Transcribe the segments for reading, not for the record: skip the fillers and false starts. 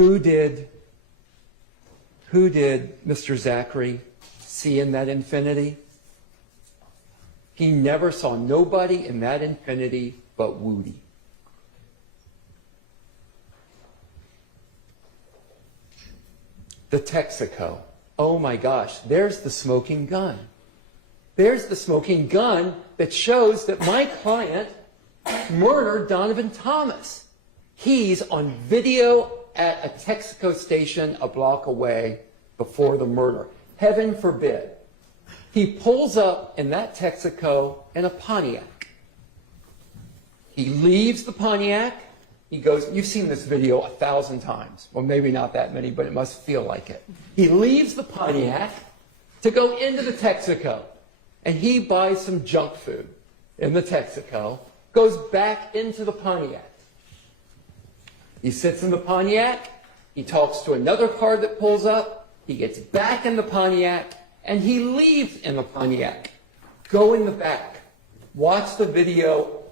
Who did Mr. Zachary see in that infinity? He never saw nobody in that infinity but Woody. The Texaco. Oh my gosh, there's the smoking gun. There's the smoking gun that shows that my client murdered Donovan Thomas. He's on video at a Texaco station a block away before the murder. Heaven forbid. He pulls up in that Texaco in a Pontiac. He leaves the Pontiac. He goes, you've seen this video 1,000 times. Well, maybe not that many, but it must feel like it. He leaves the Pontiac to go into the Texaco. And he buys some junk food in the Texaco, goes back into the Pontiac. He sits in the Pontiac. He talks to another car that pulls up. He gets back in the Pontiac, and he leaves in the Pontiac. Go in the back. Watch the video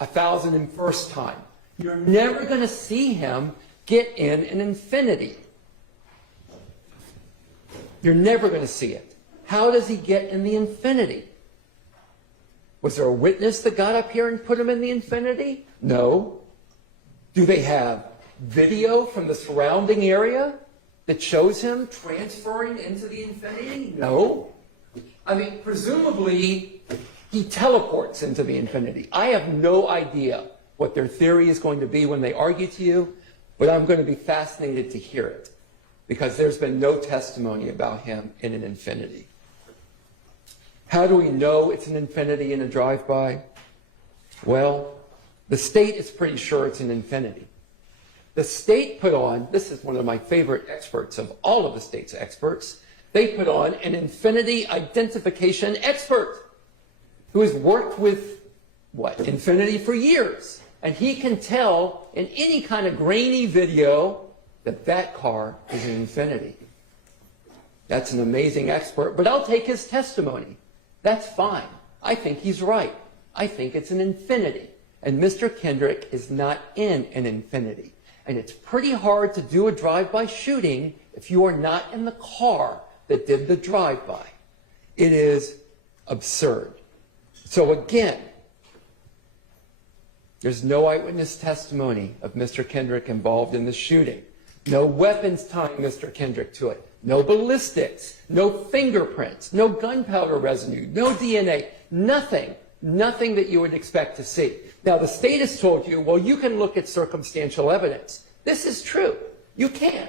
1,001st time. You're never going to see him get in an infinity. You're never going to see it. How does he get in the infinity? Was there a witness that got up here and put him in the infinity? No. Do they have video from the surrounding area that shows him transferring into the infinity? No. I mean, presumably, he teleports into the infinity. I have no idea what their theory is going to be when they argue to you, but I'm going to be fascinated to hear it, because there's been no testimony about him in an infinity. How do we know it's an infinity in a drive-by? Well, the state is pretty sure it's an infinity. The state put on, this is one of my favorite experts of all of the state's experts, they put on an infinity identification expert who has worked with, infinity for years. And he can tell in any kind of grainy video that that car is an infinity. That's an amazing expert, but I'll take his testimony. That's fine. I think he's right. I think it's an infinity. And Mr. Kendrick is not in an infinity. And it's pretty hard to do a drive-by shooting if you are not in the car that did the drive-by. It is absurd. So again, there's no eyewitness testimony of Mr. Kendrick involved in the shooting. No weapons tying Mr. Kendrick to it. No ballistics. No fingerprints. No gunpowder residue. No DNA. Nothing. Nothing that you would expect to see. Now, the state has told you, well, you can look at circumstantial evidence. This is true. You can.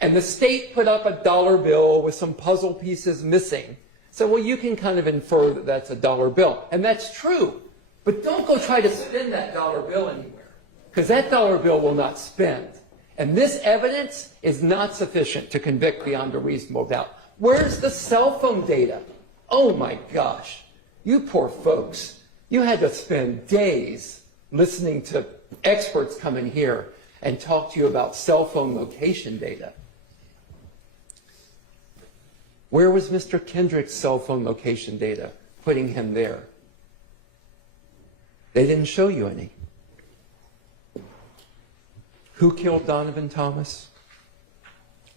And the state put up a dollar bill with some puzzle pieces missing. So, well, you can kind of infer that that's a dollar bill. And that's true. But don't go try to spin that dollar bill anywhere, because that dollar bill will not spend. And this evidence is not sufficient to convict beyond a reasonable doubt. Where's the cell phone data? Oh my gosh, you poor folks. You had to spend days listening to experts come in here and talk to you about cell phone location data. Where was Mr. Kendrick's cell phone location data putting him there? They didn't show you any. Who killed Donovan Thomas?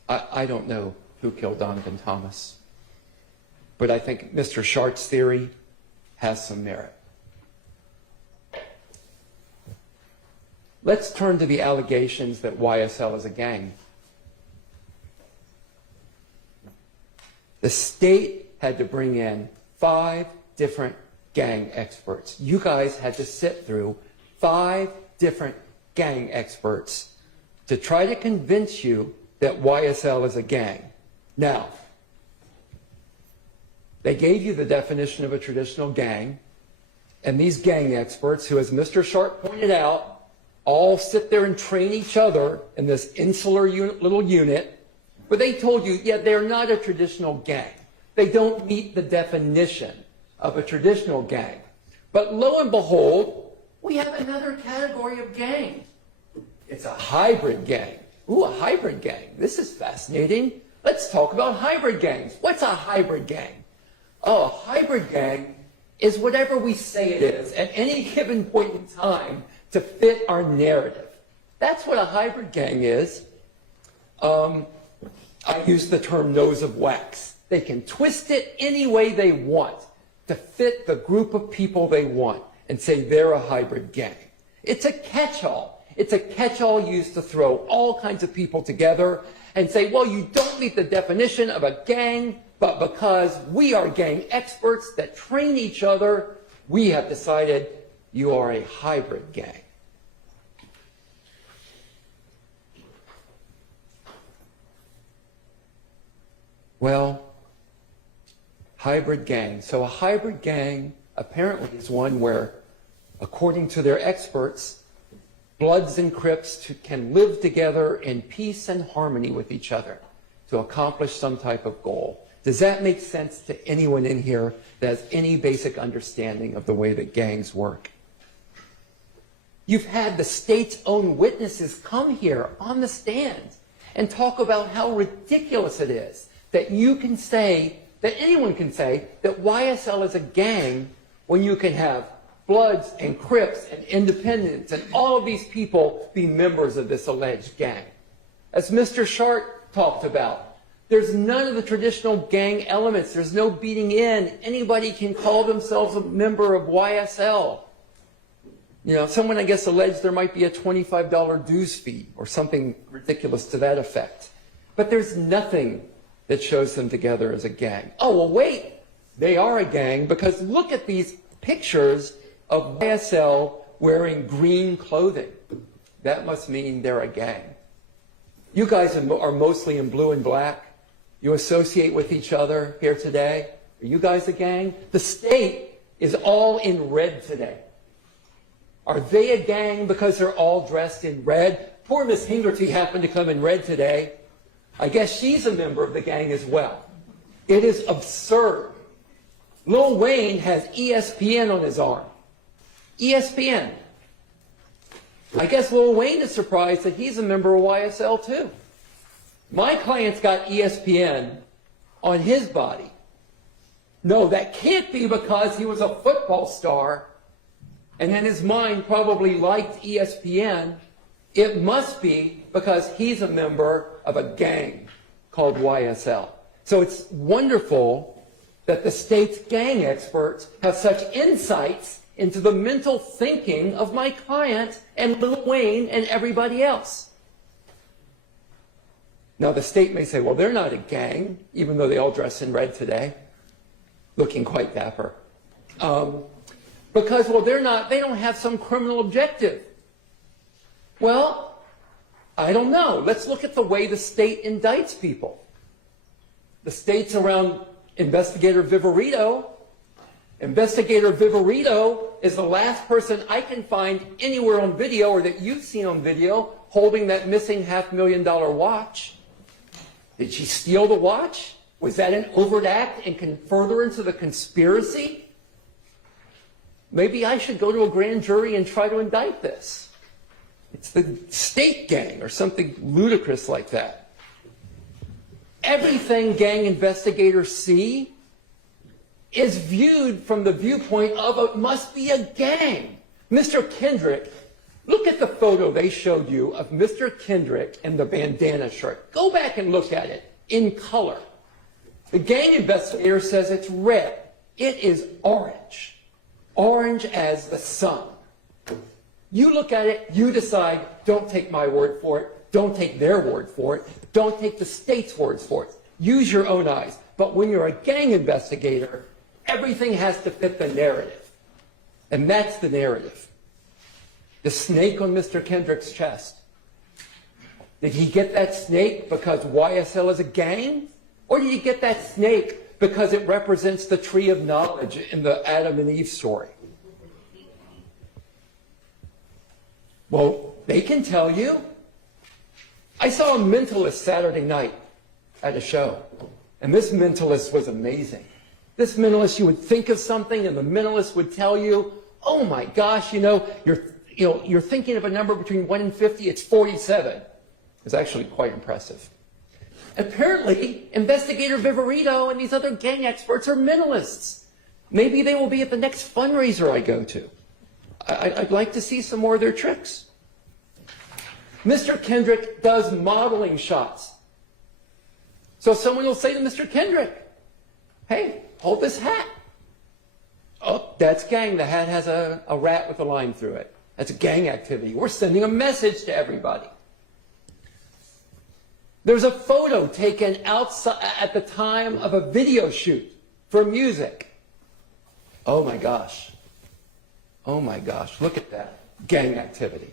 I don't know who killed Donovan Thomas. But I think Mr. Schart's theory has some merit. Let's turn to the allegations that YSL is a gang. The state had to bring in 5 different gang experts. You guys had to sit through 5 different gang experts to try to convince you that YSL is a gang. Now, they gave you the definition of a traditional gang, and these gang experts, who, as Mr. Schardt pointed out, all sit there and train each other in this insular little unit, but they told you, yeah, they're not a traditional gang. They don't meet the definition of a traditional gang. But lo and behold, we have another category of gang. It's a hybrid gang. Ooh, a hybrid gang. This is fascinating. Let's talk about hybrid gangs. What's a hybrid gang? Oh, a hybrid gang is whatever we say it is at any given point in time to fit our narrative. That's what a hybrid gang is. I use the term nose of wax. They can twist it any way they want to fit the group of people they want and say they're a hybrid gang. It's a catch-all. It's a catch-all used to throw all kinds of people together and say, well, you don't meet the definition of a gang, but because we are gang experts that train each other, we have decided you are a hybrid gang. Well, hybrid gang. So a hybrid gang apparently is one where, according to their experts, Bloods and Crips can live together in peace and harmony with each other to accomplish some type of goal. Does that make sense to anyone in here that has any basic understanding of the way that gangs work? You've had the state's own witnesses come here on the stand and talk about how ridiculous it is that you can say, that anyone can say, that YSL is a gang when you can have Bloods and Crips and Independents and all of these people be members of this alleged gang. As Mr. Schardt talked about, there's none of the traditional gang elements. There's no beating in. Anybody can call themselves a member of YSL. You know, someone, I guess, alleged there might be a $25 dues fee or something ridiculous to that effect. But there's nothing that shows them together as a gang. Oh, well, wait. They are a gang because look at these pictures of YSL wearing green clothing. That must mean they're a gang. You guys are mostly in blue and black. You associate with each other here today. Are you guys a gang? The state is all in red today. Are they a gang because they're all dressed in red? Poor Miss Hingerty happened to come in red today. I guess she's a member of the gang as well. It is absurd. Lil Wayne has ESPN on his arm. ESPN. I guess Lil Wayne is surprised that he's a member of YSL too. My client's got ESPN on his body. No, that can't be because he was a football star and in his mind probably liked ESPN. It must be because he's a member of a gang called YSL. So it's wonderful that the state's gang experts have such insights into the mental thinking of my client and Lil Wayne and everybody else. Now, the state may say, well, they're not a gang, even though they all dress in red today, looking quite dapper. Because, well, they don't have some criminal objective. Well, I don't know. Let's look at the way the state indicts people. The state's around Investigator Viverito. Investigator Viverito is the last person I can find anywhere on video or that you've seen on video holding that missing $500,000 watch. Did she steal the watch? Was that an overt act in furtherance of the conspiracy? Maybe I should go to a grand jury and try to indict this. It's the state gang or something ludicrous like that. Everything gang investigators see is viewed from the viewpoint of it must be a gang. Mr. Kendrick, look at the photo they showed you of Mr. Kendrick in the bandana shirt. Go back and look at it in color. The gang investigator says it's red. It is orange. Orange as the sun. You look at it, you decide, don't take my word for it, don't take their word for it, don't take the state's words for it. Use your own eyes. But when you're a gang investigator, everything has to fit the narrative. And that's the narrative. The snake on Mr. Kendrick's chest. Did he get that snake because YSL is a gang? Or did he get that snake because it represents the tree of knowledge in the Adam and Eve story? Well, they can tell you. I saw a mentalist Saturday night at a show, and this mentalist was amazing. This mentalist, you would think of something, and the mentalist would tell you, oh my gosh, you're thinking of a number between 1 and 50, it's 47. It's actually quite impressive. Apparently, Investigator Viverito and these other gang experts are mentalists. Maybe they will be at the next fundraiser I go to. I'd like to see some more of their tricks. Mr. Kendrick does modeling shots. So someone will say to Mr. Kendrick, hey, hold this hat. Oh, that's gang. The hat has a rat with a line through it. That's a gang activity. We're sending a message to everybody. There's a photo taken outside at the time of a video shoot for music. Oh my gosh. Oh my gosh. Look at that. Gang activity.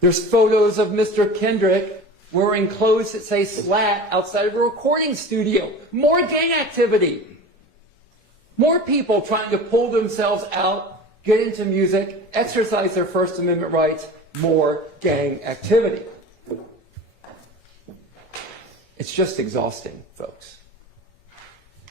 There's photos of Mr. Kendrick wearing clothes that say slat outside of a recording studio. More gang activity. More people trying to pull themselves out, get into music, exercise their First Amendment rights. More gang activity. It's just exhausting, folks.